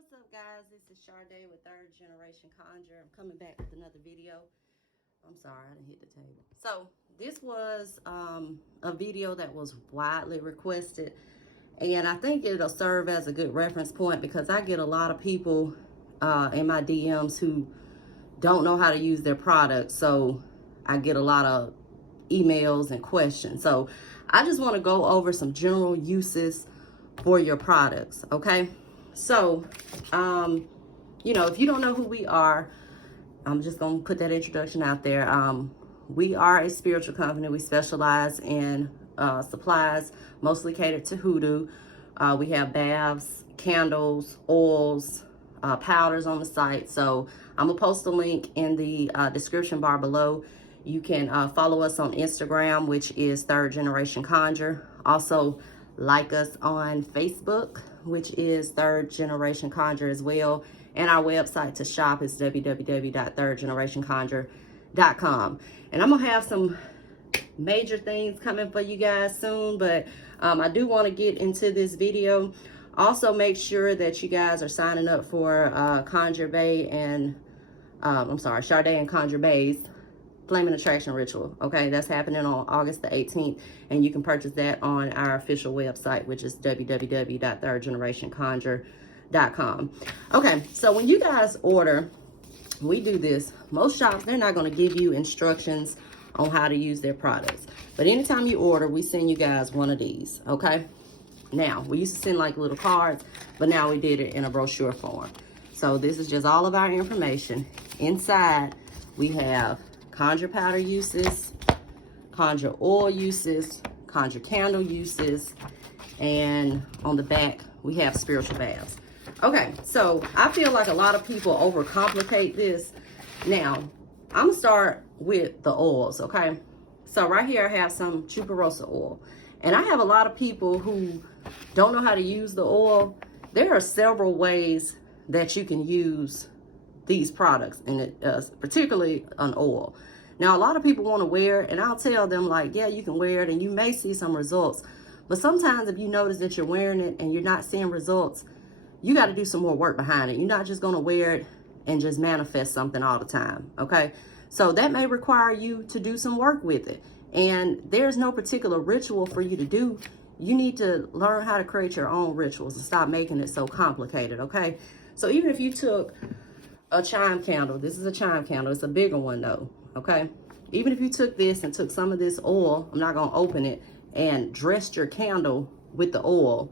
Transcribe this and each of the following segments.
what's up, guys? This is Sade with Third Generation Conjure. I'm coming back with another video. I'm sorry, I didn't hit the table. So this was a video that was widely requested, and I think it'll serve as a good reference point because I get a lot of people in my DMs who don't know how to use their products. So I get a lot of emails and questions. So I just want to go over some general uses for your products, okay? So, you know, if you don't know who we are, I'm just going to put that introduction out there. We are a spiritual company. We specialize in supplies, mostly catered to hoodoo. We have baths, candles, oils, powders on the site. So I'm going to post a link in the description bar below. You can follow us on Instagram, which is Third Generation Conjure. Also, like us on Facebook, which is Third Generation Conjure as well. And our website to shop is www.thirdgenerationconjure.com. And I'm going to have some major things coming for you guys soon, but I do want to get into this video. Also, make sure that you guys are signing up for Conjure Bay and, Sade and Conjure Bay's Flaming Attraction Ritual. Okay, that's happening on August the 18th, and you can purchase that on our official website, which is www.thirdgenerationconjure.com. Okay, so when you guys order, we do this. Most shops, they're not going to give you instructions on how to use their products, but anytime you order, we send you guys one of these. Okay, now we used to send like little cards, but now we did it in a brochure form. So this is just all of our information. Inside we have Conjure powder uses, Conjure oil uses, Conjure candle uses, and on the back we have spiritual baths. Okay, so I feel like a lot of people overcomplicate this. Now, I'm gonna start with the oils, okay? So right here I have some tuberosa oil, and I have a lot of people who don't know how to use the oil. There are several ways that you can use these products, and particularly an oil. Now, a lot of people want to wear it, and I'll tell them, like, yeah, you can wear it and you may see some results, but sometimes if you notice that you're wearing it and you're not seeing results, you got to do some more work behind it. You're not just going to wear it and just manifest something all the time, okay? So that may require you to do some work with it, and there's no particular ritual for you to do. You need to learn how to create your own rituals and stop making it so complicated, okay? So even if you took a chime candle, this is a chime candle, it's a bigger one though, okay? Even if you took this and took some of this oil, I'm not gonna open it, and dressed your candle with the oil,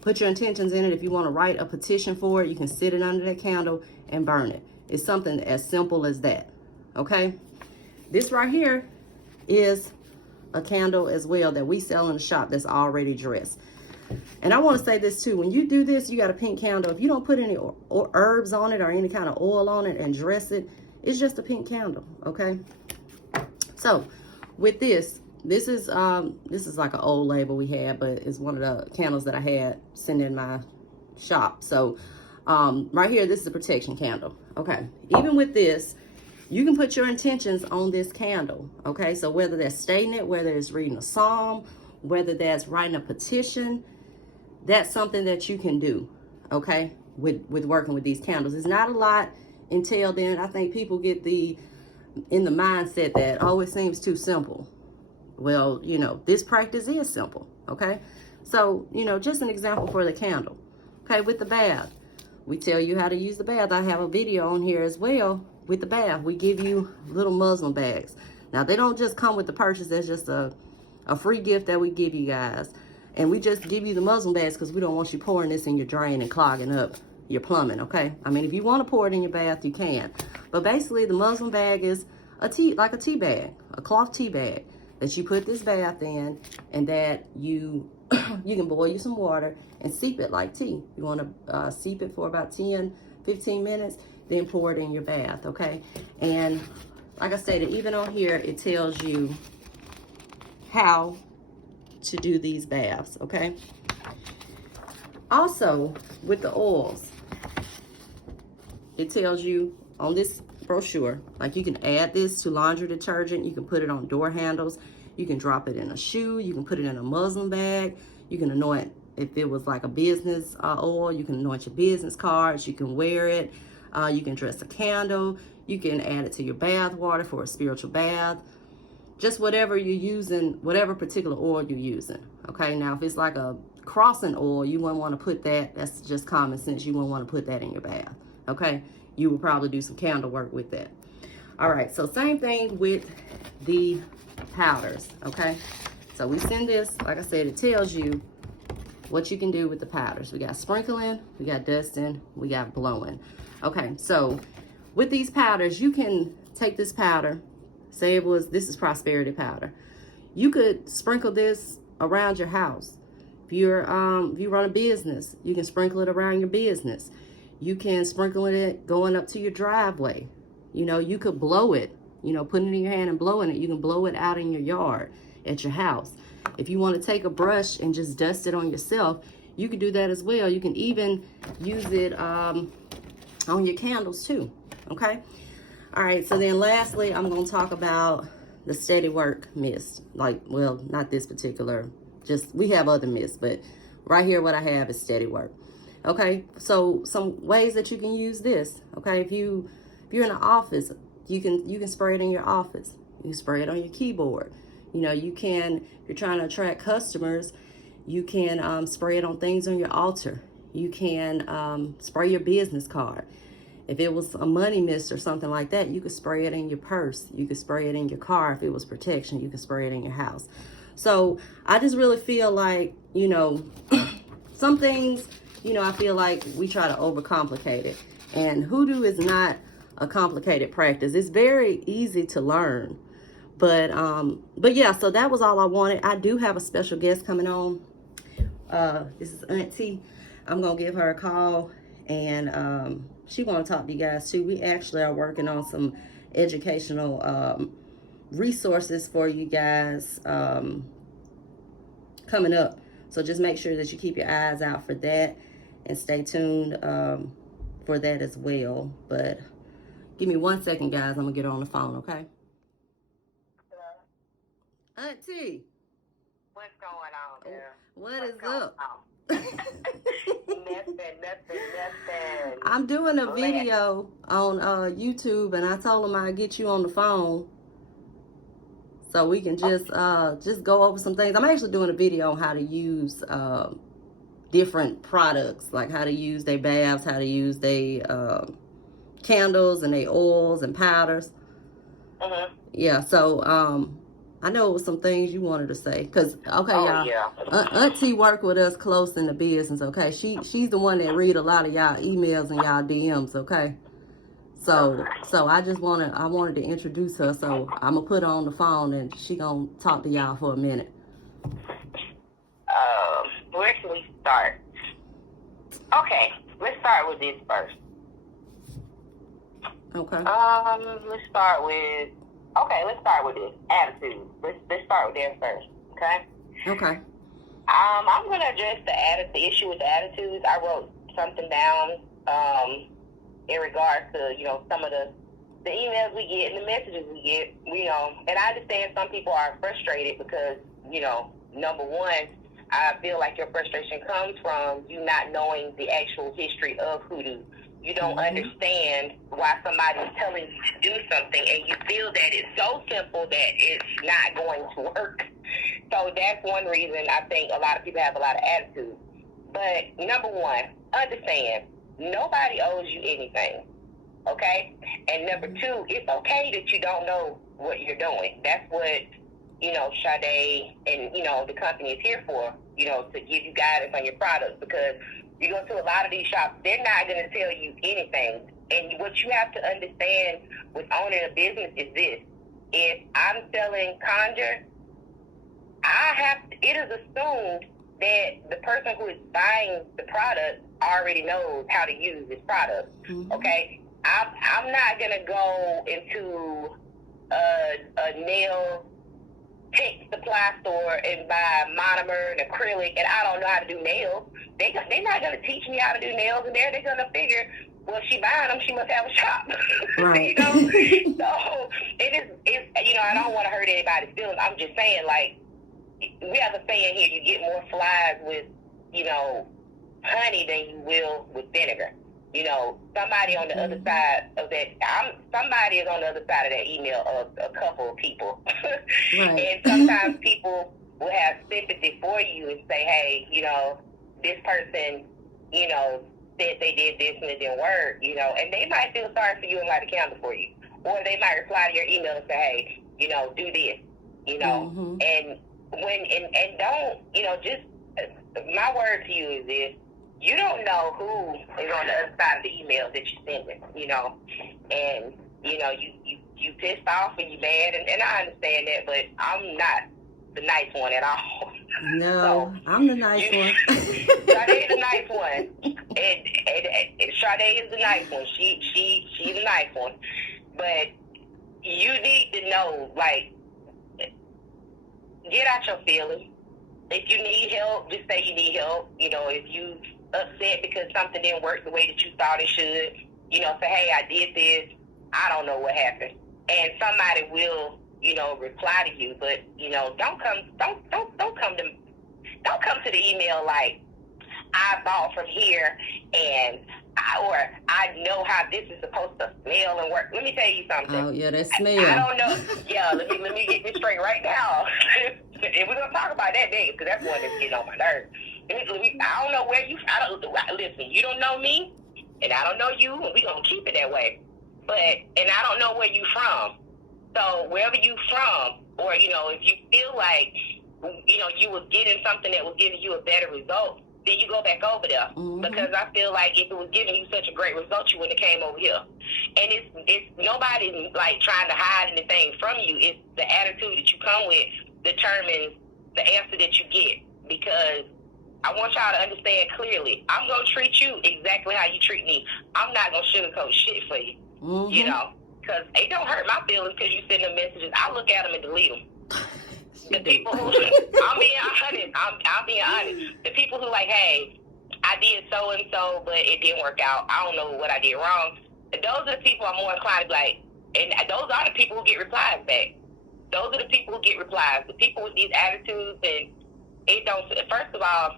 put your intentions in it. If you want to write a petition for it, you can sit it under that candle and burn it. It's something as simple as that, okay? This right here is a candle as well that we sell in the shop that's already dressed. And I want to say this too, when you do this, you got a pink candle. If you don't put any herbs on it or any kind of oil on it and dress it, it's just a pink candle, okay? So with this is like an old label we had, but it's one of the candles that I had sitting in my shop. So right here, this is a protection candle, okay? Even with this, you can put your intentions on this candle, okay? So whether that's stating it, whether it's reading a psalm, whether that's writing a petition, that's something that you can do, okay, with working with these candles. It's not a lot until then. I think people get in the mindset that, oh, it seems too simple. Well, you know, this practice is simple, okay? So, you know, just an example for the candle. Okay, with the bath, we tell you how to use the bath. I have a video on here as well with the bath. We give you little muslin bags. Now, they don't just come with the purchase. That's just a free gift that we give you guys. And we just give you the muslin bags because we don't want you pouring this in your drain and clogging up your plumbing, okay? I mean, if you want to pour it in your bath, you can. But basically, the muslin bag is like a tea bag, a cloth tea bag that you put this bath in, and that you can boil you some water and steep it like tea. You want to steep it for about 10-15 minutes, then pour it in your bath, okay? And like I stated, even on here, it tells you how to do these baths, okay? Also, with the oils, it tells you on this brochure, like you can add this to laundry detergent, you can put it on door handles, you can drop it in a shoe, you can put it in a muslin bag, you can anoint if it was like a business oil, you can anoint your business cards, you can wear it, you can dress a candle, you can add it to your bath water for a spiritual bath. Just whatever you're using, whatever particular oil you're using. Okay, now if it's like a crossing oil, you wouldn't want to put that. That's just common sense. You wouldn't want to put that in your bath. Okay, you would probably do some candle work with that. All right, so same thing with the powders. Okay, so we send this, like I said, it tells you what you can do with the powders. We got sprinkling, we got dusting, we got blowing. Okay, so with these powders, you can take this powder, say this is prosperity powder. You could sprinkle this around your house. If you run a business, you can sprinkle it around your business. You can sprinkle it going up to your driveway. You know, you could blow it, you know, putting it in your hand and blowing it. You can blow it out in your yard, at your house. If you want to take a brush and just dust it on yourself, you can do that as well. You can even use it on your candles too, okay? All right, so then lastly, I'm going to talk about the Steady Work mist. Like, well, not this particular, just, we have other mists, but right here what I have is Steady Work. Okay, so some ways that you can use this, okay? If you're in an office, you can spray it in your office. You can spray it on your keyboard. You know, you can, if you're trying to attract customers, you can spray it on things on your altar. You can spray your business card. If it was a money mist or something like that, you could spray it in your purse. You could spray it in your car. If it was protection, you could spray it in your house. So I just really feel like, you know, some things, you know, I feel like we try to overcomplicate it. And hoodoo is not a complicated practice. It's very easy to learn. But yeah, so that was all I wanted. I do have a special guest coming on. This is Auntie. I'm going to give her a call, and she want to talk to you guys too. We actually are working on some educational resources for you guys coming up. So just make sure that you keep your eyes out for that and stay tuned for that as well. But give me 1 second, guys. I'm going to get on the phone, okay? Auntie. What's going on there? What is up? Nothing. I'm doing a video on YouTube, and I told them I'd get you on the phone so we can just go over some things. I'm actually doing a video on how to use different products, like how to use their baths, how to use their candles and their oils and powders. Yeah, so I know it was some things you wanted to say, because y'all, yeah. Auntie work with us close in the business, okay? She's the one that read a lot of y'all emails and y'all DMs, okay? So I wanted to introduce her, so I'm gonna put her on the phone and she gonna talk to y'all for a minute. Where should we start? Okay, let's start with this first. Okay. Let's start with this attitude. Let's start with that first. Okay. Okay. I'm gonna address the issue with the attitudes. I wrote something down in regards to, you know, some of the emails we get and the messages we get, you know, and I understand some people are frustrated because, you know, number one, I feel like your frustration comes from you not knowing the actual history of hoodoo. You don't understand why somebody is telling you to do something, and you feel that it's so simple that it's not going to work. So that's one reason I think a lot of people have a lot of attitude. But number one, understand, nobody owes you anything, okay? And number two, it's okay that you don't know what you're doing. That's what, you know, Sade and, you know, the company is here for, you know, to give you guidance on your products, because you go to a lot of these shops, they're not going to tell you anything. And what you have to understand with owning a business is this. If I'm selling Conjure, it is assumed that the person who is buying the product already knows how to use this product. Okay? I'm not going to go into a nail tech supply store and buy monomer and acrylic, and I don't know how to do nails. They're not going to teach me how to do nails, and they're going to figure, well, she buying them, she must have a shop. Right. You know? So it's you know, I don't want to hurt anybody's feelings. I'm just saying, like, we have a saying here, you get more flies with honey than you will with vinegar. Somebody on the other side of that, somebody is on the other side of that email of a couple of people. Right. And sometimes people will have sympathy for you and say, hey, this person, said they did this and it didn't work, and they might feel sorry for you and light a candle for you. Or they might reply to your email and say, hey, do this, and don't, just my word to you is this: you don't know who is on the other side of the email that you're sending, and you pissed off and you mad, and I understand that, but I'm not the nice one at all. No, so, I'm the nice one. Sade is the nice one, and Sade is the nice one. She's the nice one, but you need to know, like, get out your feelings. If you need help, just say you need help. If you upset because something didn't work the way that you thought it should, say, hey, I did this. I don't know what happened. And somebody will, reply to you. But, don't come to the email like, I bought from here and I know how this is supposed to smell and work. Let me tell you something. Oh yeah, that smell. I don't know. Yeah, let me get this straight right now. And we're gonna talk about that day because that's one that's getting on my nerves. I don't know where you. Listen. You don't know me, and I don't know you, and we gonna keep it that way. And I don't know where you from. So wherever you from, or if you feel like you was getting something that was giving you a better result, then you go back over there. Mm-hmm. Because I feel like if it was giving you such a great result, you wouldn't have came over here. And it's nobody's like trying to hide anything from you. It's the attitude that you come with determines the answer that you get. Because I want y'all to understand clearly, I'm gonna treat you exactly how you treat me. I'm not gonna sugarcoat shit for you. Mm-hmm. Because it don't hurt my feelings because you send them messages. I look at them and delete them. The people who, I'm being honest. The people who like, hey, I did so and so, but it didn't work out. I don't know what I did wrong. Those are the people I'm more inclined to be like, and those are the people who get replies back. Those are the people who get replies. The people with these attitudes, and it don't. First of all,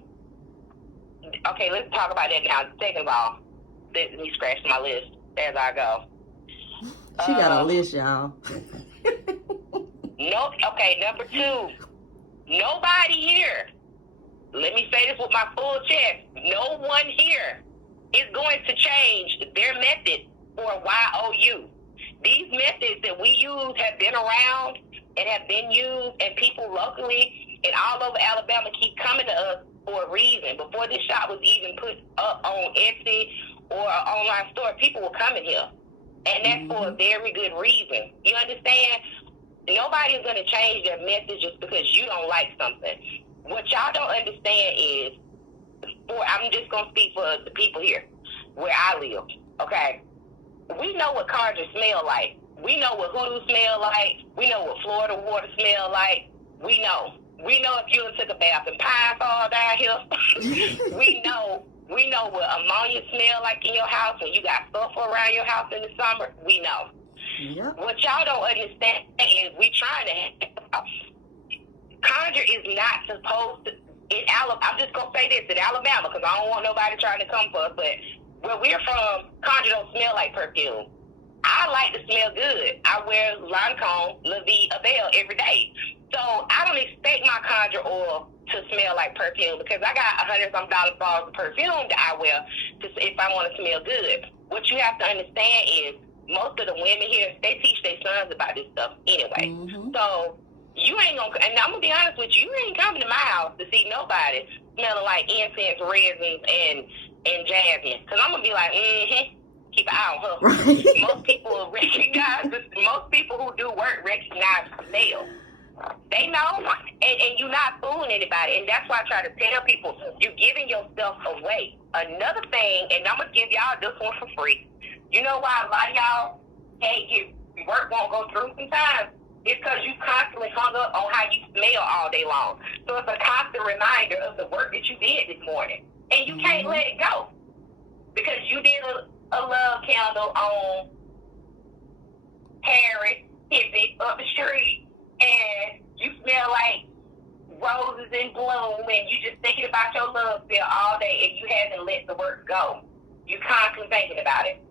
okay, let's talk about that now. Second of all, let me scratch my list as I go. She got a list, y'all. No, okay, number 2, nobody here, let me say this with my full chest, no one here is going to change their method for YOU. These methods that we use have been around and have been used, and people locally and all over Alabama keep coming to us for a reason. Before this shop was even put up on Etsy or an online store, people were coming here. And that's for a very good reason. You understand? Nobody is going to change their message just because you don't like something. What y'all don't understand is, I'm just going to speak for the people here where I live, okay? We know what Conjure smell like. We know what Hoodoo smell like. We know what Florida water smell like. We know if you took a bath in Pine Sol down here. We know what ammonia smell like in your house when you got sulfur around your house in the summer. We know. Yep. What y'all don't understand is we trying to Conjure is not supposed to, in Alabama, I'm just going to say this, in Alabama, because I don't want nobody trying to come for us, but where we're from, Conjure don't smell like perfume. I like to smell good. I wear Lancome, La Vie, Abel every day. So I don't expect my Conjure oil to smell like perfume because I got $100-some bottles of perfume that I wear if I want to smell good. What you have to understand is most of the women here, they teach their sons about this stuff anyway. Mm-hmm. So you ain't going to, and I'm going to be honest with you, you ain't coming to my house to see nobody smelling like incense, resins, and jasmine. Because I'm going to be like, keep an eye on her. Right. Most people recognize, most people who do work recognize the smell. They know, and you're not fooling anybody. And that's why I try to tell people, you're giving yourself away. Another thing, and I'm going to give y'all this one for free. You know why a lot of y'all can't get work won't go through sometimes? It's because you constantly hung up on how you smell all day long. So it's a constant reminder of the work that you did this morning. And you can't let it go. Because you did a love candle on Harry, Hippie, up the street, and you smell like roses in bloom and you just thinking about your love bill all day and you haven't let the work go. You constantly thinking about it.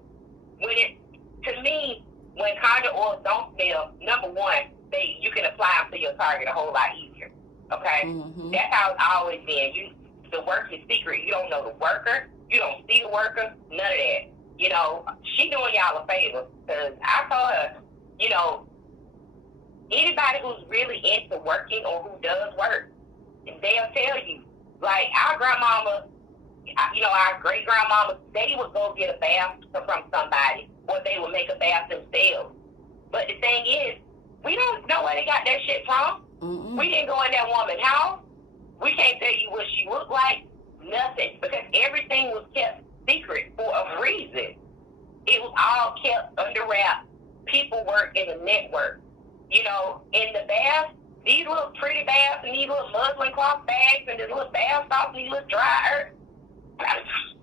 To me, when Conjure oils don't smell, number one, you can apply them to your target a whole lot easier. Okay? Mm-hmm. That's how it's always been. The work is secret. You don't know the worker. You don't see the worker. None of that. You know, she doing y'all a favor. Because I told her, you know, anybody who's really into working or who does work, they'll tell you. Like our grandmama, you know, our great grandmama, they would go get a bath from somebody, or they would make a bath themselves. But the thing is, we don't know where they got that shit from. Mm-mm. We didn't go in that woman's house. We can't tell you what she looked like. Nothing, because everything was kept secret for a reason. It was all kept under wraps. People work in a network. You know, in the bath, these little pretty baths and these little muslin cloth bags and this little bath salts and these little dry earth.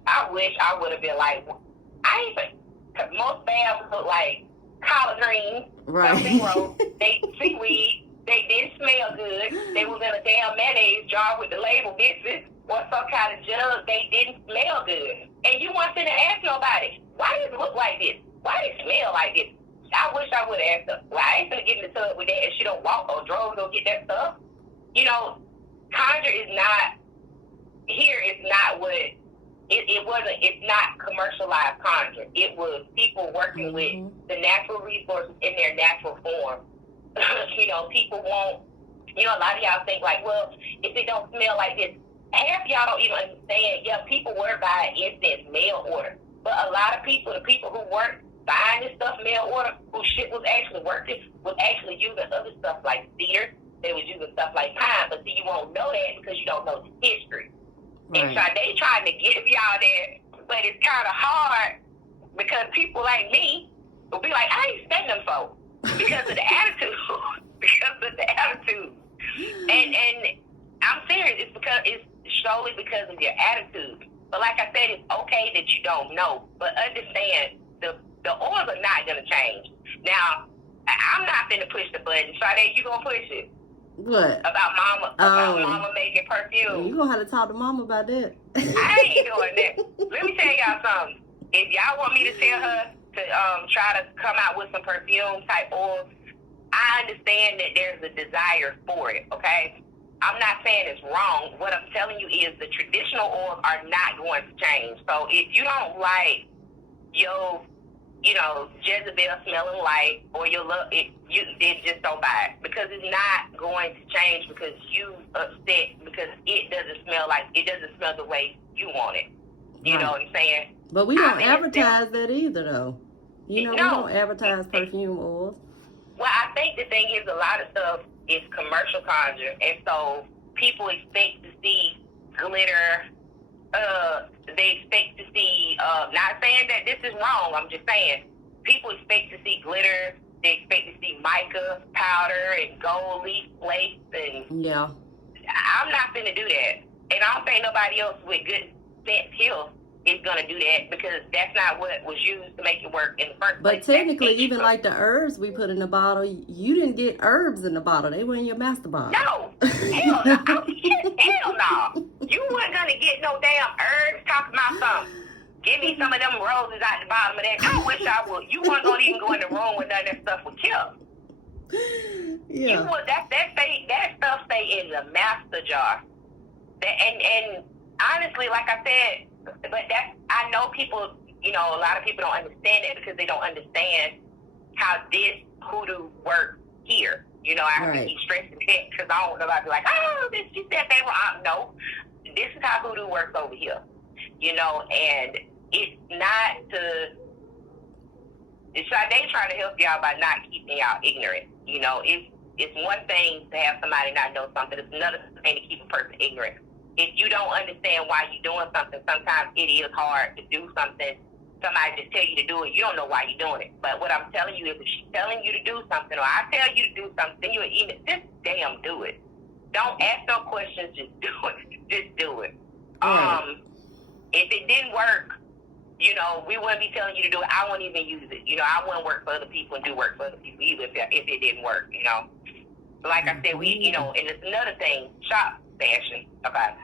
I wish I would have been like, because most baths look like collard greens, something gross, they seaweed, they didn't smell good, they was in a damn mayonnaise jar with the label missing, or some kind of jug, they didn't smell good. And you want to ask nobody, why does it look like this? Why does it smell like this? I wish I would have asked her. Well, I ain't gonna get in the tub with that if she don't walk or drove to go get that stuff. You know, Conjure is not, here is not what, it's not commercialized Conjure. It was people working with the natural resources in their natural form. You know, people won't, you know, a lot of y'all think like, well, if it don't smell like this, half y'all don't even understand, yeah, people were buying incense mail order. But a lot of people, the people who weren't buying this stuff mail order, whose shit was actually working, was actually using other stuff like cedar. They was using stuff like pine, but see, you won't know that because you don't know the history. Right. And so they trying to give y'all that, but it's kind of hard because people like me will be like, I ain't spending them for because of the attitude, because of the attitude. And I'm serious. It's solely because of your attitude. But like I said, it's okay that you don't know, but understand the oils are not gonna change. Now, I'm not finna push the button. Sade, you gonna push it? What? About mama making perfume. You gonna have to talk to mama about that. I ain't doing that. Let me tell y'all something. If y'all want me to tell her to try to come out with some perfume type oils, I understand that there's a desire for it, okay? I'm not saying it's wrong. What I'm telling you is the traditional oils are not going to change. So if you don't like your, you know, Jezebel smelling like, or your love, you just don't buy it, because it's not going to change because you upset because it doesn't smell the way you want it. You know what I'm saying? But we don't advertise that either, though. You know, we don't advertise perfume oils. Well, I think the thing is, a lot of stuff is commercial Conjure, and so people expect to see glitter. They expect to see, not saying that this is wrong, I'm just saying, people expect to see glitter, they expect to see mica powder and gold leaf flakes, and yeah. I'm not finna do that. And I don't think nobody else with good sense here is gonna do that, because that's not what was used to make it work in the first place. But technically, even like the herbs we put in the bottle, you didn't get herbs in the bottle. They were in your master bottle. No. Hell no. Hell no. You weren't gonna get no damn herbs talking about something. Give me some of them roses out the bottom of that. I wish I would. You weren't gonna even go in the room with none of that stuff was killed. Yeah. You would, that stuff stay in the master jar. And honestly, like I said, but I know people, you know, a lot of people don't understand it because they don't understand how this hoodoo works here. You know, I have to keep stressing it because I don't want nobody to be like, oh, she said they were, no. This is how hoodoo works over here. You know, and it's not they trying to help y'all by not keeping y'all ignorant. You know, it's one thing to have somebody not know something. It's another thing to keep a person ignorant. If you don't understand why you're doing something, sometimes it is hard to do something. Somebody just tell you to do it. You don't know why you're doing it. But what I'm telling you is, if she's telling you to do something, or I tell you to do something, then you an email, just damn do it. Don't ask no questions. Just do it. Just do it. If it didn't work, you know, we wouldn't be telling you to do it. I wouldn't even use it. You know, I wouldn't work for other people and do work for other people either if it didn't work, you know. Like I said, we, and it's another thing, shop fashion. Okay.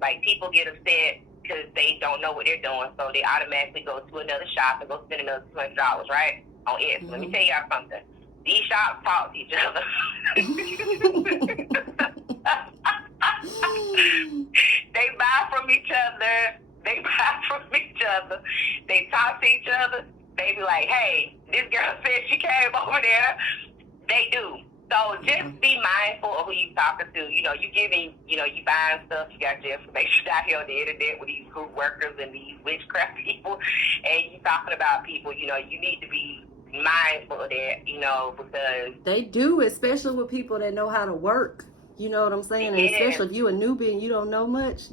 Like, people get upset because they don't know what they're doing, so they automatically go to another shop and go spend another $200, right? On it. Let me tell y'all something. These shops talk to each other. They buy from each other. They talk to each other. They be like, hey, this girl said she came over there. They do. So just be mindful of who you talking to. You giving, you buying stuff. You got your information out here on the internet with these group workers and these witchcraft people. And you talking about people, you need to be mindful of that, because they do, especially with people that know how to work. You know what I'm saying? And especially if you a newbie and you don't know much,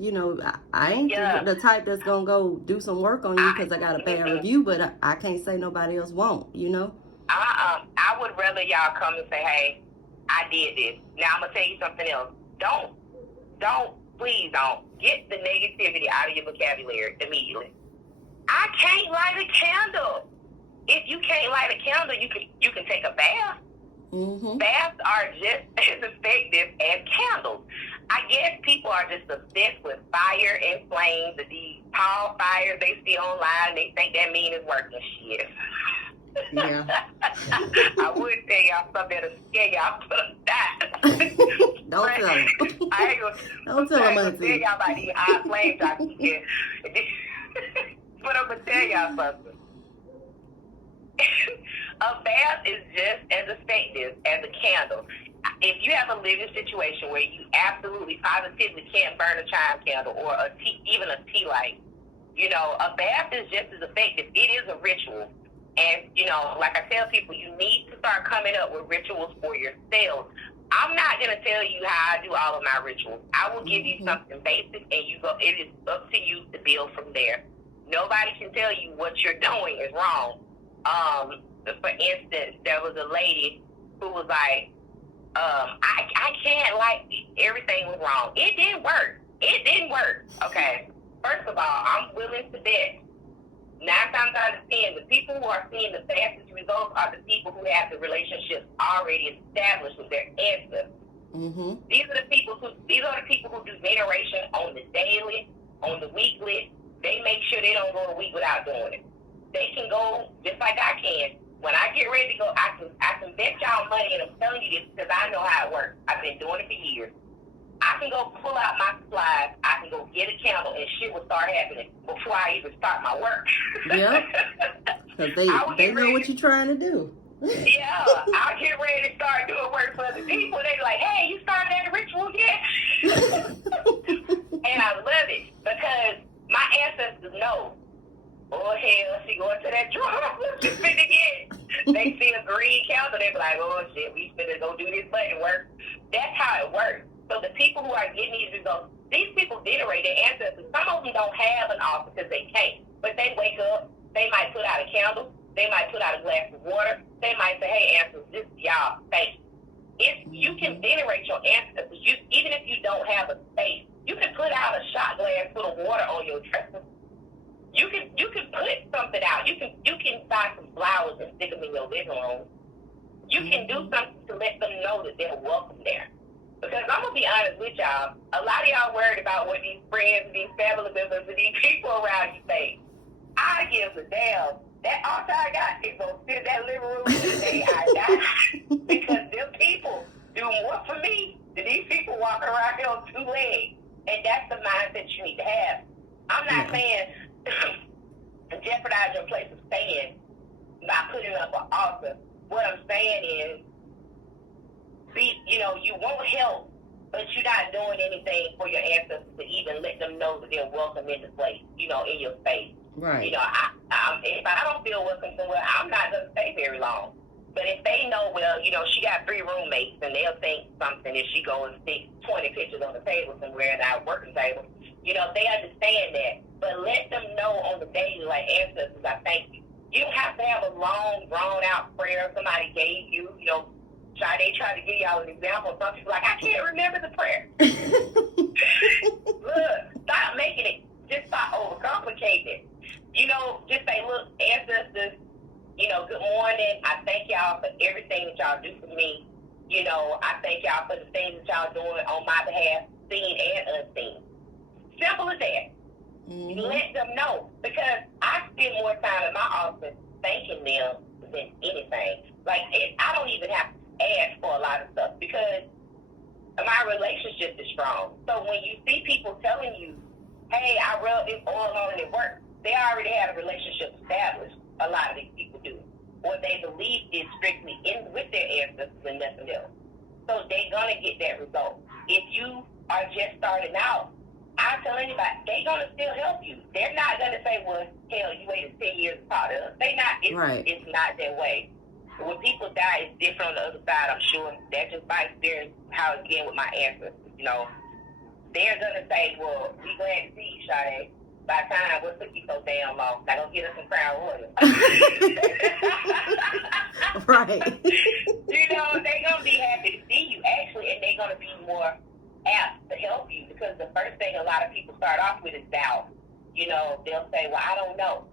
I ain't the type that's going to go do some work on you because I got a bad review, but I can't say nobody else won't, I would rather y'all come and say, hey, I did this. Now, I'm going to tell you something else. Please don't get the negativity out of your vocabulary immediately. I can't light a candle. If you can't light a candle, you can take a bath. Mm-hmm. Baths are just as effective as candles. I guess people are just obsessed with fire and flames, and these tall fires they see online. They think that mean it's working. Shit. Yeah. I would tell y'all something that'll scare y'all, but that. Don't tell them. I ain't gonna, don't tell them. Tell y'all about these hot flames I can get. But I'm gonna tell y'all something. A bath is just as effective as a candle. If you have a living situation where you absolutely positively can't burn a chime candle or even a tea light, a bath is just as effective. It is a ritual. And, like I tell people, you need to start coming up with rituals for yourself. I'm not going to tell you how I do all of my rituals. I will give you something basic, and it is up to you to build from there. Nobody can tell you what you're doing is wrong. For instance, there was a lady who was like, I can't everything was wrong. It didn't work. Okay. First of all, I'm willing to bet 9 times out of 10, the people who are seeing the fastest results are the people who have the relationships already established with their ancestors. Mm-hmm. These are the people who do veneration on the daily, on the weekly. They make sure they don't go a week without doing it. They can go just like I can. When I get ready to go, I can bet y'all money, and I'm telling you this because I know how it works. I've been doing it for years. I can go pull out my supplies. I can go get a candle, and shit will start happening before I even start my work. Yeah, because they know what you're trying to do. Yeah, I'll get ready to start doing work for other people. They like, hey, you started that ritual yet? And I love it because my ancestors know. Oh, hell, she going to that drawer. She finna get. They see a green candle, they be like, oh, shit, we finna go do this button work. That's how it works. So the people who are getting these results, these people venerate their ancestors. Some of them don't have an altar because they can't. But they wake up, they might put out a candle, they might put out a glass of water, they might say, hey, ancestors, this is y'all, thank you. You can venerate your ancestors. Even if you don't have a space, you can put out a shot glass full of water on your dresser. You can put something out. You can buy some flowers and stick them in your living room. You can do something to let them know that they're welcome there. Because I'm going to be honest with y'all, a lot of y'all worried about what these friends, these family members, and these people around you think. I give a damn. That altar I got is going to sit in that living room to the day I die. Because them people do more for me than these people walking around here on 2 legs. And that's the mindset you need to have. I'm not saying jeopardize your place of staying by putting up an altar. What I'm saying is, you won't help, but you're not doing anything for your ancestors to even let them know that they're welcome in the place, in your space. Right. If I don't feel welcome somewhere, I'm not going to stay very long. But if they know, well, she got 3 roommates, and they'll think something if she goes and stick 20 pictures on the table somewhere in our working table, they understand that. But let them know on the daily, like, ancestors, I thank you. You don't have to have a long, drawn-out prayer somebody gave you, They try to give y'all an example. Some people like, I can't remember the prayer. Look, stop making it. Just stop overcomplicating it. Just say, look, ancestors, good morning. I thank y'all for everything that y'all do for me. I thank y'all seen and unseen. Simple as that. Mm-hmm. Let them know, because I spend more time in my office thanking them than anything. Like, I don't even have to ask for a lot of stuff because my relationship is strong. So when you see people telling you, hey, I rub this oil on and it works, they already have a relationship established. A lot of these people do. Or they believe it's strictly in with their ancestors and nothing else. So they're going to get that result. If you are just starting out, I tell anybody, they're going to still help you. They're not going to say, well, hell, you waited 10 years to talk to us. It's not that way. When people die, it's different on the other side, I'm sure. That's just my experience, how it's again with my ancestors, you know. They're going to say, well, we glad to see you, Sade. By the time, what took you so damn long? Not going to get us some Crown Royal. Right. You know, they're going to be happy to see you, actually, and they're going to be more apt to help you, because the first thing a lot of people start off with is doubt. You know, they'll say, well, I don't know.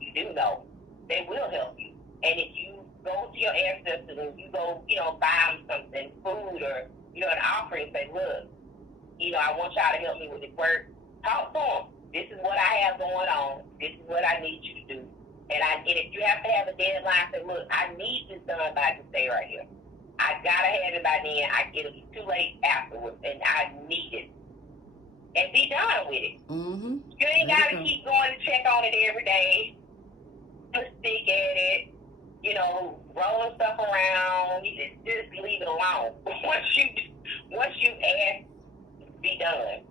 You do know. They will help you. And if you go to your ancestors and you go, you know, buy them something, food or, you know, an offering, say, look, you know, I want y'all to help me with this work. Talk to them. This is what I have going on. This is what I need you to do. And if you have to have a deadline, say, look, I need this done by this day right here. I gotta have it by then. It'll be too late afterwards, and I need it. And be done with it. Mm-hmm. You ain't gotta keep going to check on it every day. Just stick at it. You know, rolling stuff around. You just leave it alone. Once you ask, be done.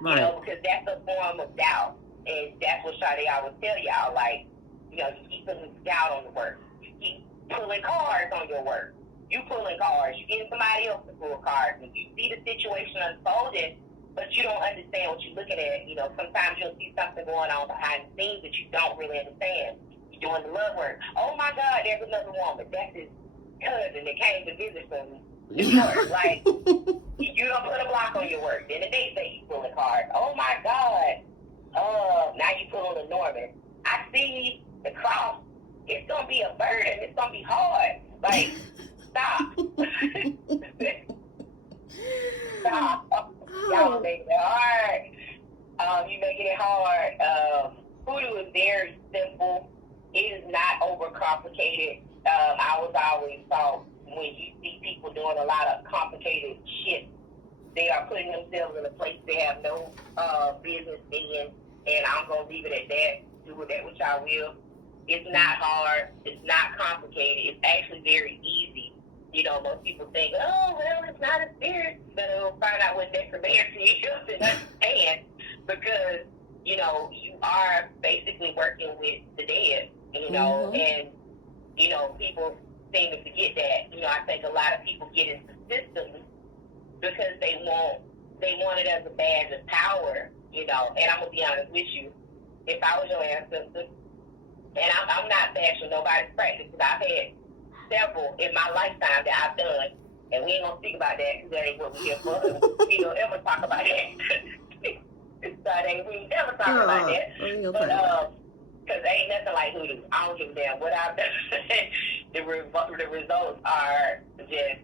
Right. You know, because that's a form of doubt, and that's what Sade always tell y'all. Like, you know, you keep putting doubt on the work. You keep pulling cards on your work. You pulling cards, you getting somebody else to pull cards, and you see the situation unfolding, but you don't understand what you're looking at. You know, sometimes you'll see something going on behind the scenes that you don't really understand. You're doing the love work. Oh my God, there's another woman. That's his cousin that came to visit from New York. Like, you don't put a block on your work. Then the day say you pulling cards. Oh my God. Now you pulling a Norman. I see the cross. It's gonna be a burden. It's gonna be hard. Like, stop. Stop. Y'all making it hard. You making it hard. Voodoo is very simple. It is not overcomplicated. I was always taught, when you see people doing a lot of complicated shit, they are putting themselves in a place they have no business in, and I'm going to leave it at that. Do with that which I will. It's not hard. It's not complicated. It's actually very easy. You know, most people think, oh, well, it's not a spirit. But we'll find out what necromancy is and understand, because, you know, you are basically working with the dead, you know, and, you know, people seem to forget that. You know, I think a lot of people get into systems because they want it as a badge of power, you know, and I'm going to be honest with you. If I was your ancestor, and I'm not bashing nobody's practice, because I've had several in my lifetime that I've done, and we ain't going to speak about that because that ain't what we're here for. We don't ever talk about that. We ain't never talk about that. But, because there ain't nothing like hoodoo. I don't give a damn what I've done. The results are just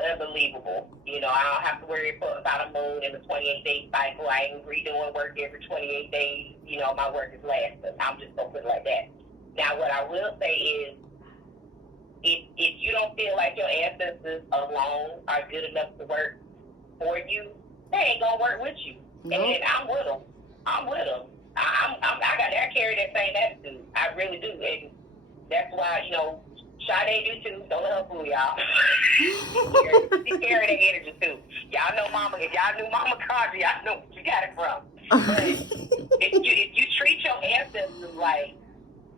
unbelievable. You know, I don't have to worry about a moon in the 28-day cycle. I ain't redoing work every 28 days. You know, my work is lasting. I'm just going to put it like that. Now, what I will say is, if you don't feel like your ancestors alone are good enough to work for you, they ain't going to work with you. Nope. And I'm with them. I carry that same attitude. I really do. And that's why, you know, Sade do too. Don't let her fool y'all. She carry that energy too. Y'all know Mama. If y'all knew Mama Conjure, y'all know where you got it from. But if you treat your ancestors like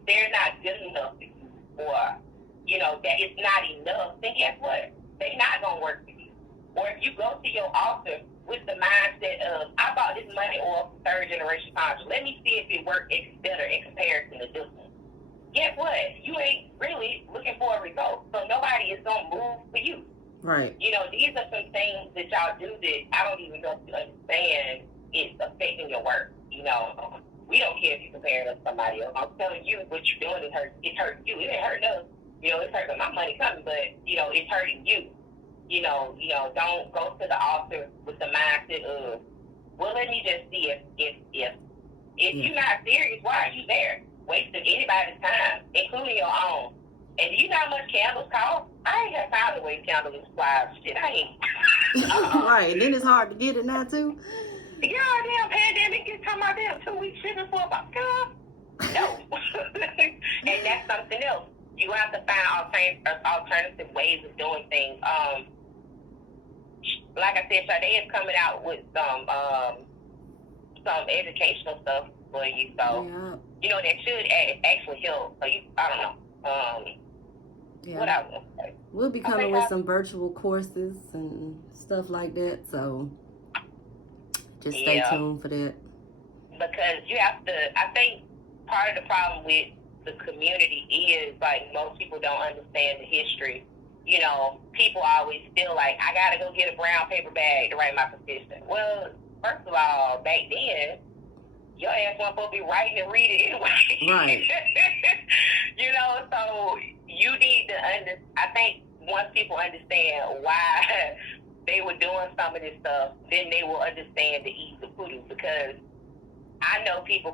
they're not good enough for you, or, you know, that it's not enough, then guess what? They're not going to work for you. Or if you go to your altar with the mindset of, I bought this money oil from third generation Conjure. Let me see if it works better in comparison to this one. Guess what? You ain't really looking for a result. So nobody is going to move for you. Right. You know, these are some things that y'all do that I don't even know if you understand is affecting your work. You know, we don't care if you're comparing us to somebody else. I'm telling you what you're doing is hurting you. It ain't hurting us. You know, it's hurting my money coming, but, you know, it's hurting you. don't go to the altar with the mindset of, well, let me just see if you're not serious, why are you there? Wasting anybody's time, including your own. And do you know how much candles cost? I ain't got time to waste candles and supplies. Shit, I ain't. Right, and then it's hard to get it now, too. Yeah, damn pandemic, you're talking about damn 2 weeks shipping for a box. No. And that's something else. You have to find alternative ways of doing things. Like I said, Sade is coming out with some educational stuff for you, so that should actually help. So I don't know. What else? We'll be coming with some virtual courses and stuff like that, so just stay tuned for that. Because you have to. I think part of the problem with the community is, like, most people don't understand the history. People always feel like, I gotta go get a brown paper bag to write my petition. Well, first of all, back then, your ass wasn't supposed to be writing and reading anyway. Right. So you need to I think once people understand why they were doing some of this stuff, then they will understand the ease of voodoo. Because I know people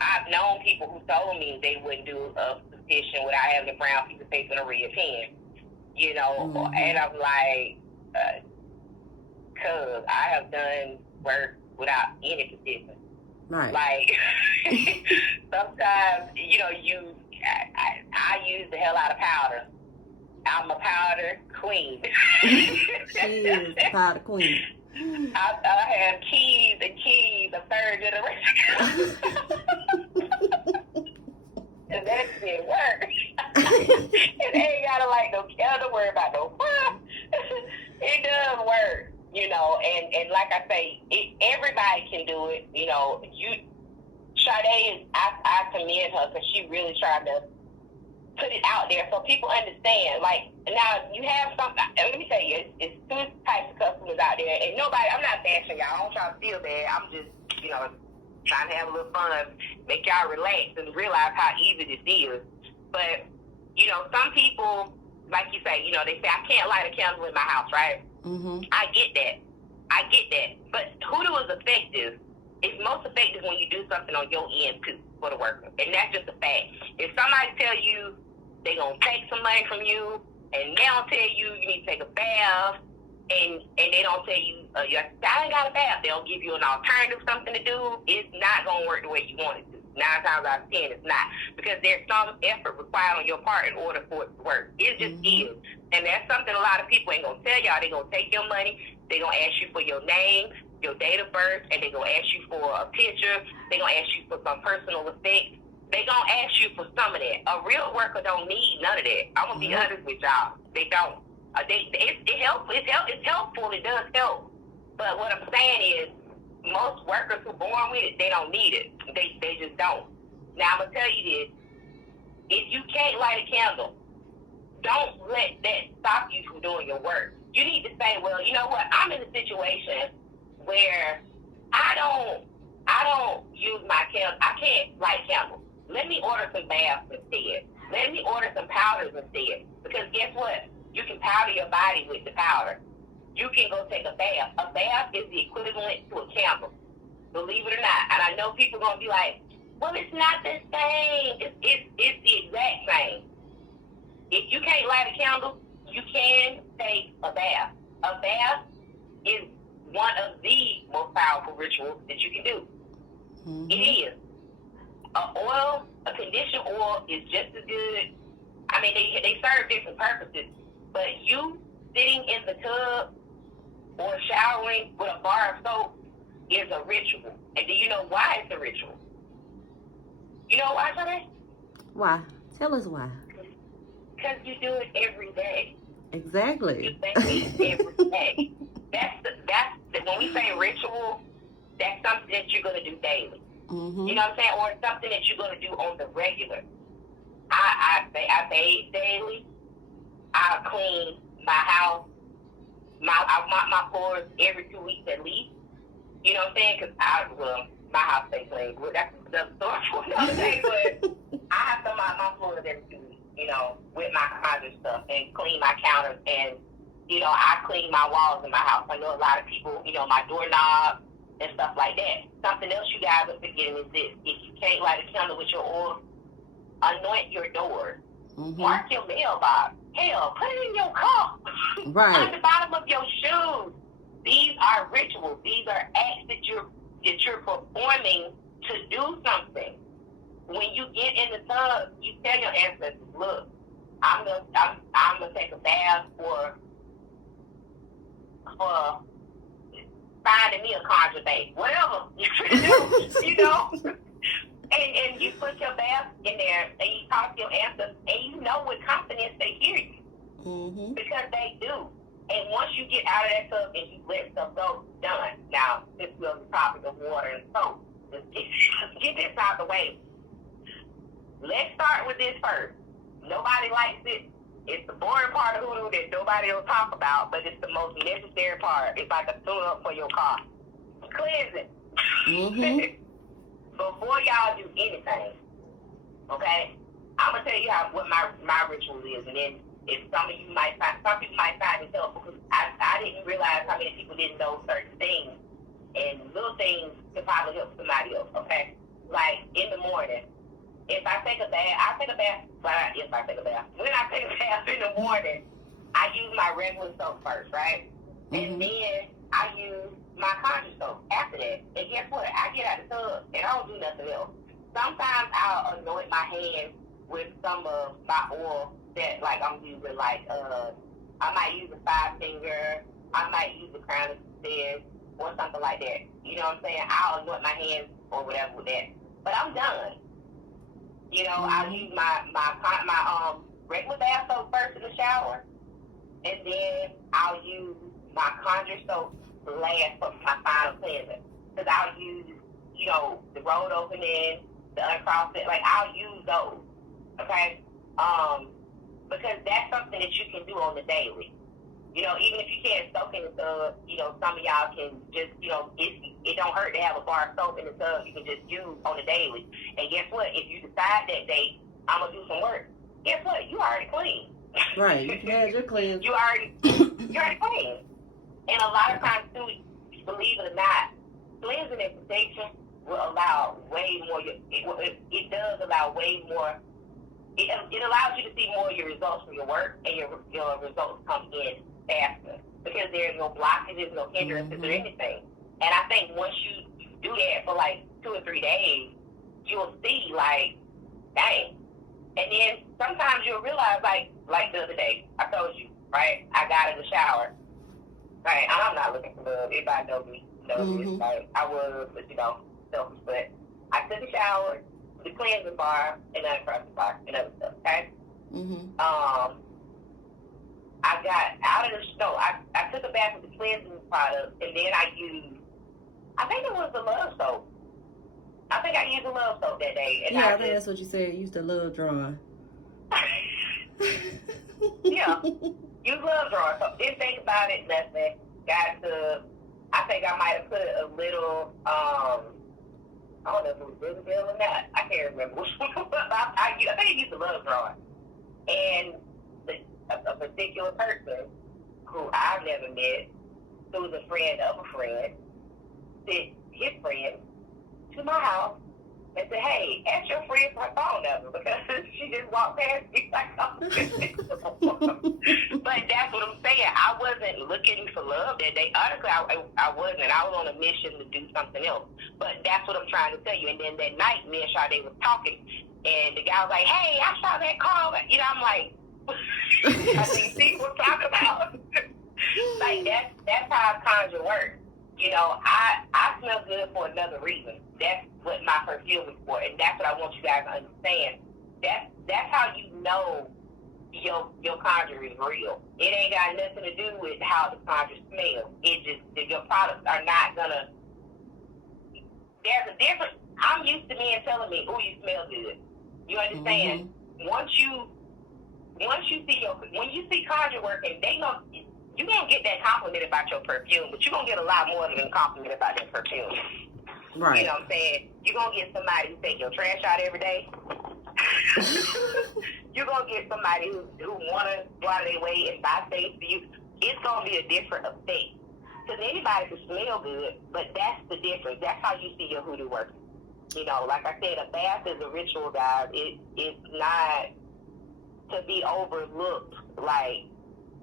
I've known people who told me they wouldn't do a petition without having a brown piece of paper and a red pen. And I'm like, cause I have done work without any petition. Right. Like, sometimes, I use the hell out of powder. I'm a powder queen. She is the powder queen. I have keys, a third generation. And that shit works. It ain't gotta like no candle, worry about no fun. It does work, and like I say, everybody can do it. Sade is, I commend her because she really tried to put it out there so people understand. Like, now you have something, let me tell you, it's two types of customers out there, and I'm not bashing y'all, I don't try to feel bad, I'm just, trying to have a little fun, make y'all relax and realize how easy this is. But, some people, like you say, they say, I can't light a candle in my house, right? Mm-hmm. I get that. But hoodoo is effective. It's most effective when you do something on your end, too, for the worker. And that's just a fact. If somebody tell you they're going to take some money from you, and they don't tell you need to take a bath, and they don't tell you, I ain't got a bath, they'll give you an alternative, something to do, it's not going to work the way you want it to. 9 times out of 10, it's not. Because there's some effort required on your part in order for it to work. It just is. And that's something a lot of people ain't going to tell y'all. They're going to take your money, they're going to ask you for your name, your date of birth, and they're going to ask you for a picture, they're going to ask you for some personal effects. They're going to ask you for some of that. A real worker don't need none of that. I'm going to be honest with y'all. They don't. It helps. It's helpful. It does help. But what I'm saying is, most workers who are born with it, they don't need it. They just don't. Now, I'm going to tell you this. If you can't light a candle, don't let that stop you from doing your work. You need to say, well, you know what? I'm in a situation where I don't use my candle. I can't light candles. Let me order some baths instead. Let me order some powders instead. Because guess what? You can powder your body with the powder. You can go take a bath. A bath is the equivalent to a candle. Believe it or not. And I know people are going to be like, well, it's not the same. It's the exact same. If you can't light a candle, you can take a bath. A bath is one of the most powerful rituals that you can do. Mm-hmm. It is. A conditioned oil is just as good. I mean, they serve different purposes. But you sitting in the tub or showering with a bar of soap is a ritual. And do you know why it's a ritual? You know why, Sade? Why? Tell us why. Because you do it every day. Exactly. You think it every day. That's when we say ritual, that's something that you're going to do daily. Mm-hmm. You know what I'm saying? Or something that you're going to do on the regular. I bathe daily. I clean my house. I mop my floors every 2 weeks at least. You know what I'm saying? Because my house stays clean. Well, that's another story for another day. But I have to mop my floors every 2 weeks, with my Conjure stuff and clean my counters and I clean my walls in my house. I know a lot of people, my doorknob and stuff like that. Something else you guys are forgetting is this. If you can't light a candle with your oil, anoint your doors. Mm-hmm. Mark your mailbox. Hell, put it in your cup. Right. On the bottom of your shoes. These are rituals. These are acts that you're performing to do something. When you get in the tub, you tell your ancestors, look, I'm gonna take a bath for finding me a conjure base, whatever you do, and you put your bath in there and you talk to your ancestors, and you know with confidence they hear you, because they do. And once you get out of that tub and you let stuff go, done. Now, this was the topic of water and soap. Let's get this out of the way. Let's start with this first. Nobody likes it. It's the boring part of hoodoo that nobody will talk about, but it's the most necessary part. It's like a tune-up for your car. Cleansing. Before y'all do anything, okay, I'm going to tell you what my ritual is, and then if some people might find it helpful, because I didn't realize how many people didn't know certain things, and little things could probably help somebody else, okay? Like, in the morning, if I take a bath, when I take a bath in the morning, I use my regular soap first, right? And then I use my Conjure soap after that. And guess what? I get out of the tub and I don't do nothing else. Sometimes I'll anoint my hands with some of my oil that, like, I'm using, like, I might use a 5-finger, I might use the crown of the or something like that. You know what I'm saying? I'll anoint my hands or whatever with that. But I'm done. I'll use my regular bath soap first in the shower, and then I'll use my Conjure soap last for my final cleanser. Because I'll use, the road opening, the uncrossed it, like, I'll use those, okay? Because that's something that you can do on the daily. Even if you can't soak in the tub, some of y'all can just, it don't hurt to have a bar of soap in the tub you can just use on the daily. And guess what? If you decide that day, I'm going to do some work, guess what? You already clean. Right. Yeah, you're clean. you already clean. And a lot of times, too, believe it or not, cleansing and protection will allow way more, it does allow way more. It allows you to see more of your results from your work, and your results come in faster because there's no blockages, no hindrances or anything. And I think once you do that for like 2 or 3 days, you'll see, like, dang. And then sometimes you'll realize, like the other day, I told you, right? I got in the shower, right? I'm not looking for love. Everybody knows me. Like, I was, selfish, but I took a shower, the cleansing bar, and uncrossed the bar, and other stuff, okay? I got out of the snow. I took a bath with the cleansing product, and then I used, I think it was the love soap. I think I used the love soap that day. And I think that's what you said. Use the love drawing. Yeah. Use love drawing. So didn't think about it, nothing. Got to, I think I might have put a little, I don't know if it was Riverdale or not. I can't remember which one. I think I used the love drawing. And a particular person who I've never met, who's a friend of a friend, sent his friend to my house and said, hey, ask your friend for her phone number because she just walked past me like I'm But that's what I'm saying. I wasn't looking for love that day. Honestly, I wasn't. I was on a mission to do something else. But that's what I'm trying to tell you. And then that night, me and Sade was talking, and the guy was like, hey, I saw that call. I'm like, I think people talk about like that's how Conjure works. I smell good for another reason. That's what my perfume is for, and that's what I want you guys to understand. That's how you know your Conjure is real. It ain't got nothing to do with how the Conjure smells. It just your products are not gonna. There's a difference. I'm used to men telling me, "Oh, you smell good." You understand? Once you see when you see Conjure working, you're gonna get that compliment about your perfume, but you're gonna get a lot more than a compliment about that perfume. Right. You know what I'm saying? You're gonna get somebody who take your trash out every day. You're gonna get somebody who wanna go out of their way and buy things for you. it's going to be a different effect. Because anybody can smell good, but that's the difference. That's how you see your hoodoo working. You know, like I said, a bath is a ritual, guys. It's not to be overlooked. Like,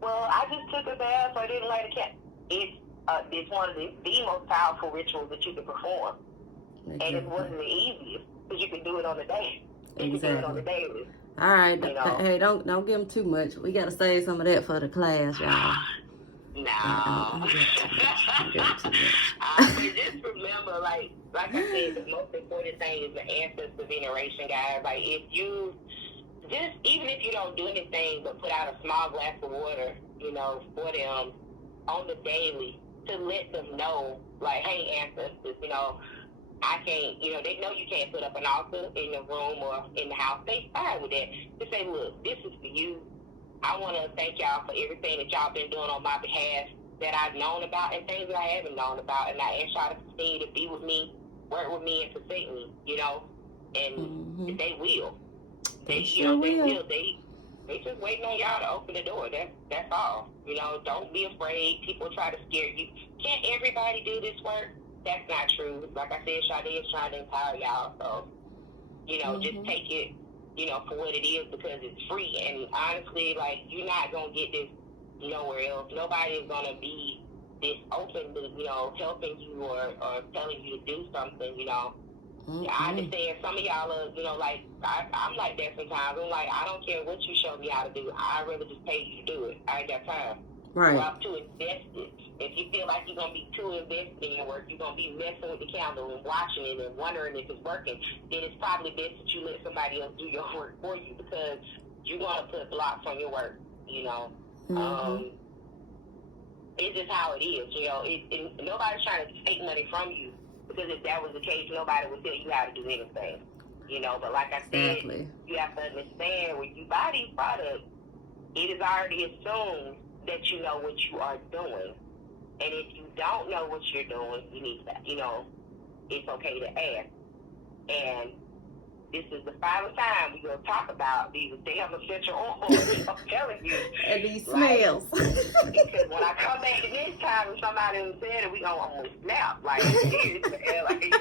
well, I just took a bath, so I didn't light a candle. It's one of the most powerful rituals that you can perform. Exactly. And it's one of the easiest, because you can do it on the day. You can do it on the daily. All right. You know? Hey, don't give them too much. We got to save some of that for the class, y'all. No. Don't give them too much. But just remember, like I said, the most important thing is the ancestor veneration, guys. Like, if you just, even if you don't do anything but put out a small glass of water, you know, for them on the daily, to let them know, like, hey, ancestors, you know, I can't, you know, they know you can't put up an altar in the room or in the house. They fine with that. Just say, look, this is for you. I want to thank y'all for everything that y'all been doing on my behalf that I've known about and things that I haven't known about. And I ask y'all to continue to be with me, work with me, and protect me, you know. And they will. They will. They just waiting on y'all to open the door. That's all. You know, don't be afraid. People try to scare you. Can't everybody do this work? That's not true. Like I said, Sade is trying to empower y'all. So, you know, just take it, you know, for what it is, because it's free. And honestly, like, you're not going to get this nowhere else. Nobody is going to be this open to, you know, helping you or telling you to do something, you know. I understand some of y'all are, you know, like, I'm like that sometimes. I'm like, I don't care what you show me how to do. I'd rather just pay you to do it. I ain't got time. Right. Well, I'm too invested. If you feel like you're going to be too invested in your work, you're going to be messing with the candle and watching it and wondering if it's working, then it's probably best that you let somebody else do your work for you, because you're going to put blocks on your work, you know. It's just how it is, you know. Nobody's trying to take money from you, because if that was the case, nobody would tell you how to do anything, you know. But like I said, you have to understand, when you buy these products, it is already assumed that you know what you are doing. And if you don't know what you're doing, you need to, you know, it's okay to ask. And this is the final time we're going to talk about these damn essential oils. I'm telling you. And these smells. Because when I come back next time and somebody said it, we going to almost snap. Like, like,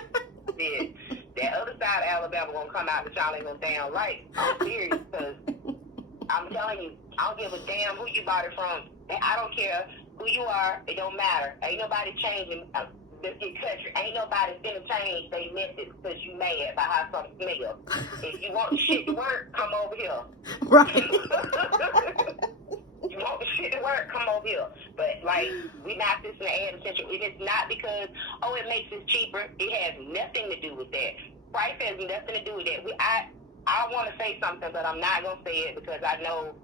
that other side of Alabama going to come out and y'all ain't going to damn right. I'm serious, because I'm telling you, I don't give a damn who you bought it from. I don't care who you are. It don't matter. Ain't nobody changing this country. Ain't nobody finna change their methods because you mad by how something smells. If you want the shit to work, come over here. Right. You want the shit to work, come over here. But, like, we're not just going to add attention. It is not because, it makes it cheaper. It has nothing to do with that. Price has nothing to do with that. I want to say something, but I'm not going to say it, because I know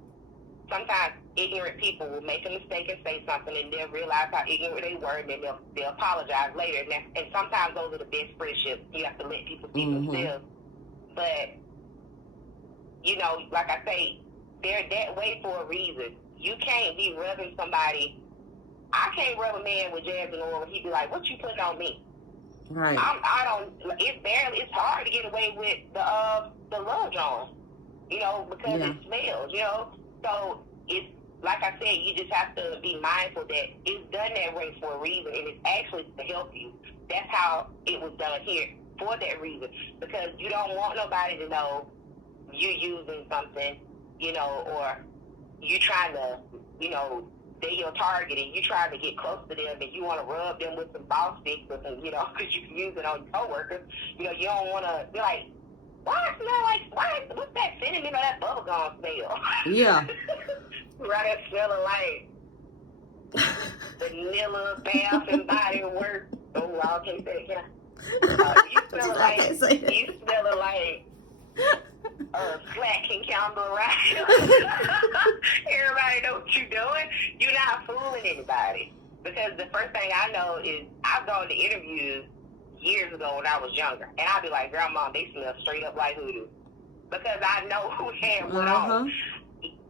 sometimes ignorant people will make a mistake and say something, and they'll realize how ignorant they were, and then they'll apologize later. And sometimes those are the best friendships. You have to let people see themselves. But, you know, like I say, they're that way for a reason. You can't be rubbing somebody. I can't rub a man with jasmine oil and he'd be like, what you putting on me? Right. It's hard to get away with the love drawing, you know, because it smells, you know. So it's, like I said, you just have to be mindful that it's done that way for a reason, and it's actually to help you. That's how it was done here, for that reason, because you don't want nobody to know you're using something, you know, or you trying to, you know, they're your target and you trying to get close to them and you want to rub them with some ball sticks or some, you know, because you can use it on your coworkers. You know, you don't want to be like, what's that cinnamon or that bubble gum smell? Yeah. Right, that smelling like vanilla bath and body work. Oh, I can't say it. You smelling like slacking candle, right? Everybody know what you're doing. You're not fooling anybody. Because the first thing I know is I've gone to interviews years ago when I was younger, and I'd be like, Grandma, they smell straight up like hoodoo. Because I know who had what on.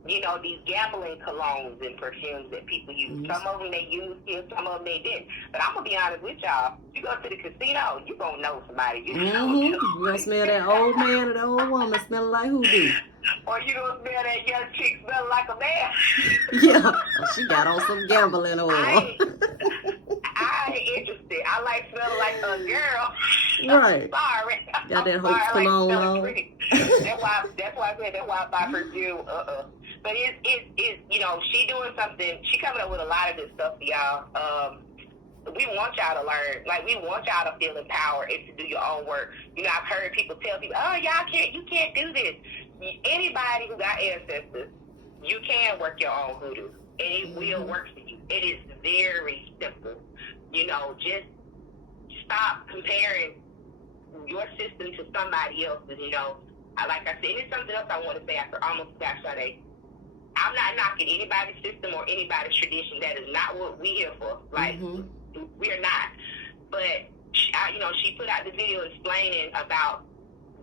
You know, these gambling colognes and perfumes that people use. Some of them they used here, some of them they didn't. But I'm going to be honest with y'all. You go to the casino, you gonna know somebody. You You gonna smell that old man or that old woman smelling like hoodoo. Or you gonna smell that young chick smelling like a man. Yeah, she got on some gambling oil. I ain't interested. I like smelling like a girl. Right. Sorry. Got that I'm Hope sorry, cologne like on. that's why I said that's why I buy perfume. But it's you know, she doing something. She coming up with a lot of this stuff for y'all. We want y'all to learn. Like, we want y'all to feel empowered and to do your own work. You know, I've heard people tell people, oh, you can't do this. Anybody who got ancestors, you can work your own hoodoo, and it will work for you. It is very simple. You know, just stop comparing your system to somebody else's, you know. Like I said, it's something else I want to say after almost past Friday. I'm not knocking anybody's system or anybody's tradition. That is not what we here for. Like, we're not. But, she put out the video explaining about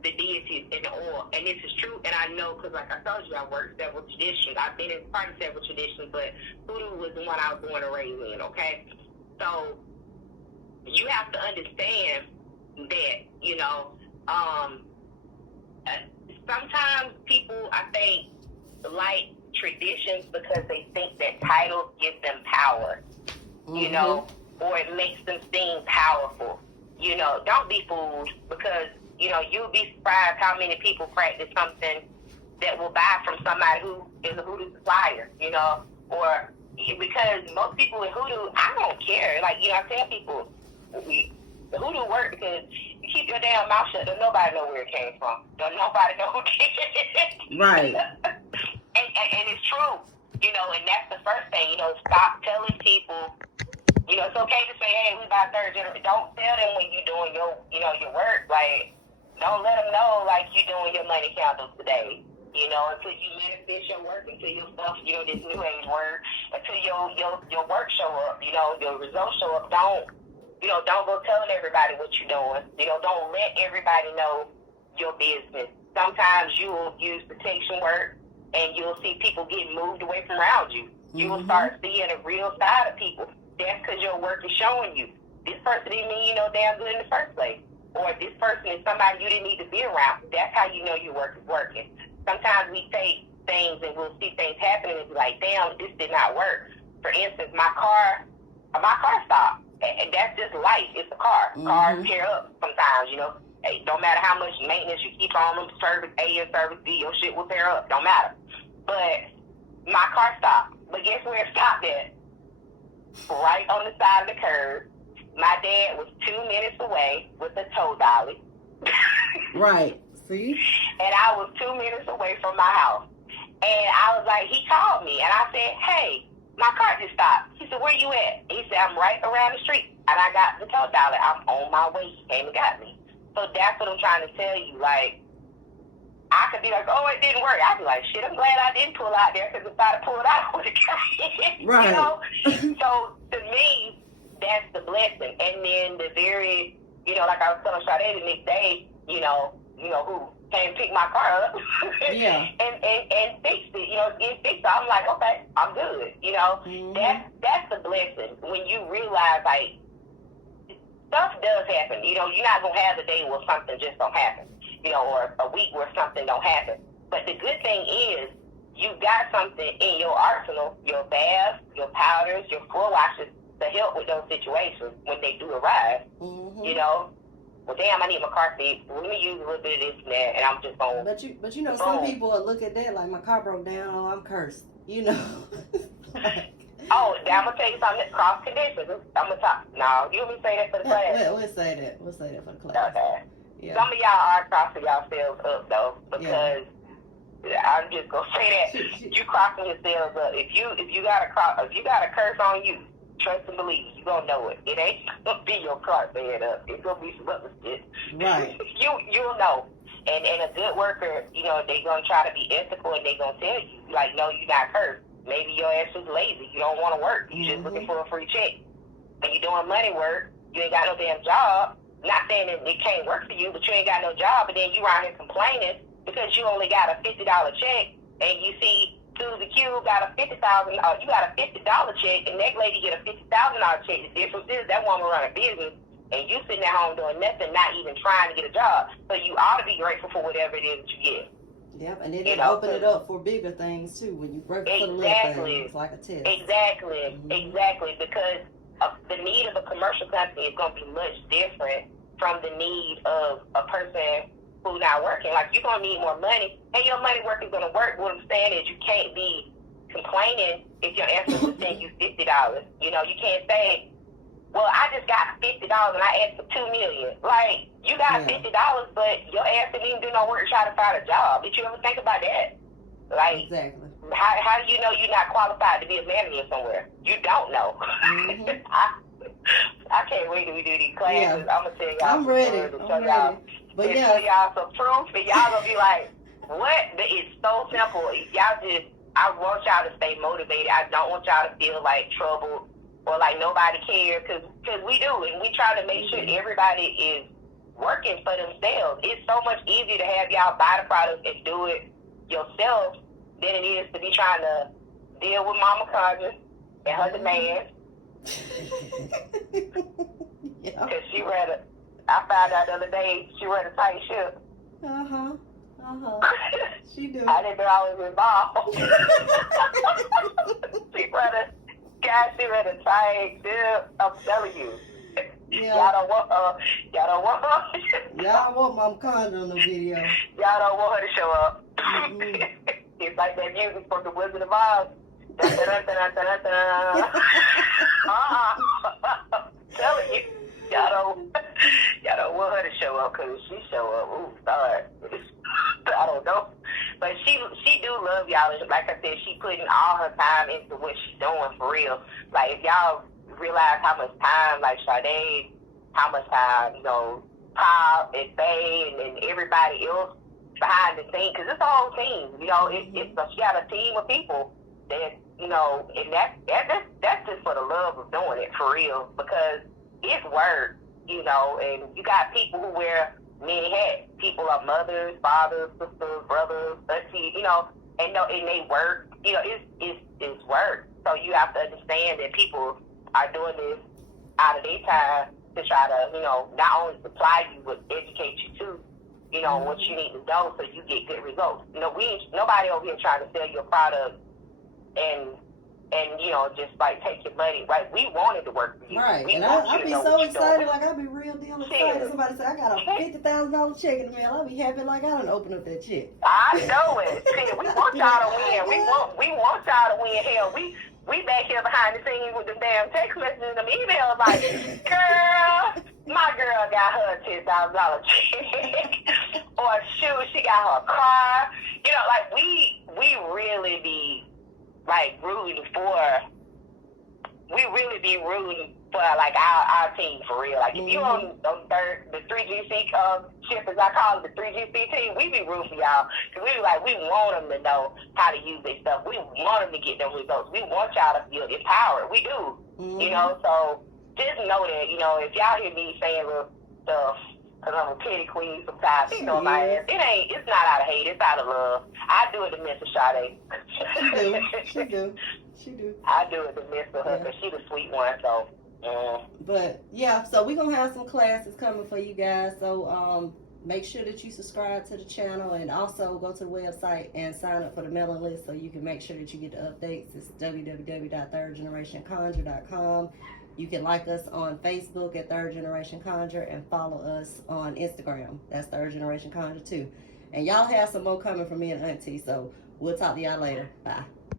the deities and the oil. And this is true. And I know because, like I told you, I worked several traditions. I've been in part of several traditions, but voodoo was the one I was born and raised in, okay? So, you have to understand that, sometimes people, I think, like traditions because they think that titles give them power, or it makes them seem powerful. Don't be fooled because, you'll be surprised how many people practice something that will buy from somebody who is a hoodoo supplier, or because most people with hoodoo, I don't care. Like, I tell people, the hoodoo work because you keep your damn mouth shut. Don't nobody know where it came from. Don't nobody know who did it. Right. And it's true, and that's the first thing, stop telling people, it's okay to say, hey, we about third generation. Don't tell them when you're doing your, your work. Like, don't let them know, like, you're doing your money candles today, until you manifest your work, until your stuff, this new age word, until your work show up, your results show up. Don't go telling everybody what you're doing. Don't let everybody know your business. Sometimes you will use protection work, and you'll see people getting moved away from around you. You will start seeing a real side of people. That's because your work is showing you. This person didn't mean you know damn good in the first place. Or this person is somebody you didn't need to be around. That's how you know your work is working. Sometimes we take things and we'll see things happening and be like, damn, this did not work. For instance, my car stopped. And that's just life. It's a car. Cars tear up sometimes, Hey, don't matter how much maintenance you keep on them, service A and service B, your shit will tear up. Don't matter. But my car stopped. But guess where it stopped at? Right on the side of the curb. My dad was 2 minutes away with a tow dolly. Right. See? And I was 2 minutes away from my house. And I was like, he called me. And I said, hey, my car just stopped. He said, where you at? He said, I'm right around the street. And I got the tow dolly. I'm on my way. He came and got me. So that's what I'm trying to tell you. Like, I could be like, oh, it didn't work. I'd be like, shit, I'm glad I didn't pull out there because if I'd have pulled out, I would have got it. Right. So to me, that's the blessing. And then the very, like I was telling Sade the next day, who came pick my car up and fixed it, getting fixed. I'm like, okay, I'm good. That's the blessing when you realize, like, stuff does happen. You're not going to have a day where something just don't happen, or a week where something don't happen. But the good thing is you got something in your arsenal, your baths, your powders, your floor washes to help with those situations when they do arrive. Well, damn, I need my car fixed. Let me use a little bit of this and that, and I'm just going. But some people will look at that like my car broke down. Oh, I'm cursed. Like, oh, I'm gonna tell you something. Cross conditions. I'm gonna talk. No, you want me to say that for the class? We'll say that. We'll say that for the class. Okay. Yeah. Some of y'all are crossing yourselves up though, because I'm just gonna say that you crossing yourselves up. If you got a curse on you, trust and believe, you gonna know it. It ain't gonna be your car saying up. It's gonna be some other shit. Right. You'll know. And a good worker, they gonna try to be ethical and they gonna tell you, like, no, you're not cursed. Maybe your ass is lazy. You don't want to work. You just looking for a free check. When you're doing money work, you ain't got no damn job. Not saying that it can't work for you, but you ain't got no job, and then you around here complaining because you only got a $50 check, and you see Susie Q got a $50,000. You got a $50 check, and that lady get a $50,000 check. The difference is that woman run a business, and you sitting at home doing nothing, not even trying to get a job. So you ought to be grateful for whatever it is that you get. Yep, and then open it up for bigger things too. When you break for the little things, it's like a test. Exactly, exactly. Because the need of a commercial company is going to be much different from the need of a person who's not working. Like, you're going to need more money, and your money work is going to work. What I'm saying is, you can't be complaining if your answer will send you $50. You know, you can't say, well, I just got $50 and I asked for $2 million. Like, you got $50, but your ass didn't even do no work to try to find a job. Did you ever think about that? Like, exactly. How do you know you're not qualified to be a manager somewhere? You don't know. Mm-hmm. I can't wait till we do these classes. I'm gonna tell y'all. I'm ready. Y'all, but show y'all some proof, and y'all gonna be like, "What?" It's so simple. Y'all just, I want y'all to stay motivated. I don't want y'all to feel like trouble or like nobody cares, because we do, and we try to make sure everybody is working for themselves. It's so much easier to have y'all buy the product and do it yourself than it is to be trying to deal with Mama Conjure and her demands. Because she read it. I found out the other day she read a tight ship. She do. I didn't know I was involved. She read a tight ship. I'm telling you. Yeah. Y'all don't want her. Y'all want Mama Conjure on the video. Y'all don't want her to show up. Mm-hmm. It's like that music from the Wizard of Oz. Telling you, y'all don't want her to show up, because if she show up, ooh, sorry. I don't know. But she do love y'all. Like I said, she putting all her time into what she's doing for real. Like, if y'all realize how much time, like Sade, how much time, you know, Pop and Faye and everybody else behind the scenes, because it's a whole team, you know, she got a team of people that, you know, and that's just for the love of doing it, for real, because it's work, you know, and you got people who wear many hats. People are mothers, fathers, sisters, brothers, aunties, you know, and they work, you know, it's work. So you have to understand that people are doing this out of their time to try to, you know, not only supply you, but educate you too, you know, what you need to know so you get good results. You know, nobody over here trying to sell your product and you know, just like take your money. Right? We wanted to work for you. Right. We and want I'd you be to know so what excited, you're like I'd be real deal excited. Somebody say I got a $50,000 check in the mail. I'd be happy like I done opened up that check. I know it. See, we want y'all to win. We want y'all to win. Hell, we back here behind the scenes with them damn text messages and them emails like, girl, my girl got her $10,000 check. Or shoot, she got her car. You know, like we really be like rooting for like our team, for real. Like, if you on the 3GC ship, as I call it, the 3GC team, we be rooting for y'all, because we be like, we want them to know how to use their stuff. We want them to get them results. We want y'all to feel empowered. We do. You know, so just know that, you know, if y'all hear me saying little stuff, because I'm a petty queen sometimes, you know, my ass, it's not out of hate, it's out of love. I do it to miss Sade. She do. I do it to miss her, because she's the sweet one, so. But yeah, so we're gonna have some classes coming for you guys, so make sure that you subscribe to the channel, and also go to the website and sign up for the mailing list so you can make sure that you get the updates. It's www.thirdgenerationconjure.com. You can like us on Facebook at Third Generation Conjure, and follow us on Instagram. That's Third Generation Conjure too. And y'all have some more coming from me and Auntie, so we'll talk to y'all later. Bye.